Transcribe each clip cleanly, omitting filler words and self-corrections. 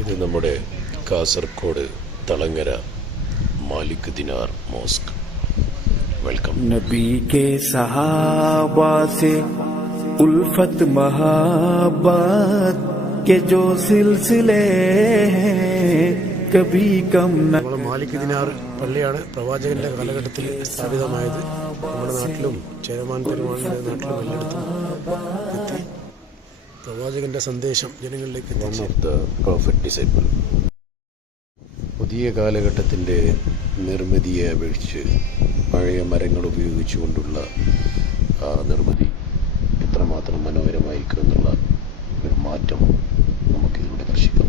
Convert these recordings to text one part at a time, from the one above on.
ഇത് നമ്മുടെ കാസർഗോഡ് തളങ്ങര മാലിക് ദിനാർ mosque. Welcome. നബി കെ സഹാബാ സെ ഉൽഫത് മഹാബത്ത് के जो सिलसिले कभी कम न. മാലിക് ദിനാർ പള്ളിയാണ് പ്രവാചകന്റെ കാലഘട്ടത്തിൽ സ്ഥാപിതമായത്. നമ്മുടെ നാട്ടിലും ചേരമാൻ പെരുമാളിന്റെ നാട്ടിലും എല്ലായിടത്തും എത്തി പ്രവാചകന്റെ സന്ദേശം ജനങ്ങളിലേക്ക് എത്തിച്ചു. പുതിയ കാലഘട്ടത്തിൻ്റെ നിർമ്മിതിയെ അപേക്ഷിച്ച് പഴയ മരങ്ങൾ ഉപയോഗിച്ചുകൊണ്ടുള്ള ആ നിർമ്മിതി എത്രമാത്രം മനോഹരമായിരിക്കും എന്നുള്ള ഒരു മാറ്റം നമുക്കിതിലൂടെ ദർശിക്കാം.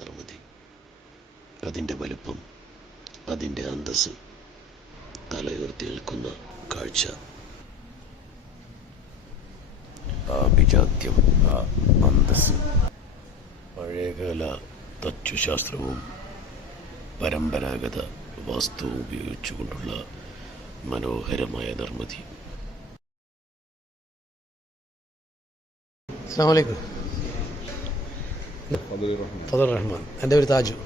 നിർമ്മിതി, അതിൻ്റെ വലുപ്പം, അതിൻ്റെ അന്തസ്സ്, തലയുയർത്തി നിൽക്കുന്ന കാഴ്ച, ആ അഭിജാത്യം, ആ അന്തസ്സ്, പഴയകാല തച്ചുശാസ്ത്രവും പരമ്പരാഗത വാസ്തുവും ഉപയോഗിച്ചുകൊണ്ടുള്ള മനോഹരമായ നിർമ്മിതി. അസ്സലാമു അലൈക്കും. ഫദൽ റഹ്മാൻ. എൻ്റെ പേര് താജു.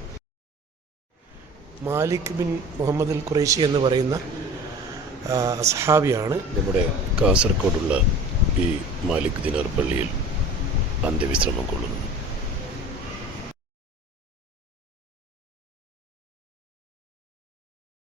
മാലിക് ബിൻ മുഹമ്മദ് അൽ ഖുറൈശി എന്ന് പറയുന്ന സഹാബിയാണ് നമ്മുടെ കാസർഗോഡുള്ള ഈ മാലിക് ദിനാർ പള്ളിയിൽ അന്ത്യവിശ്രമം കൊള്ളുന്നത്.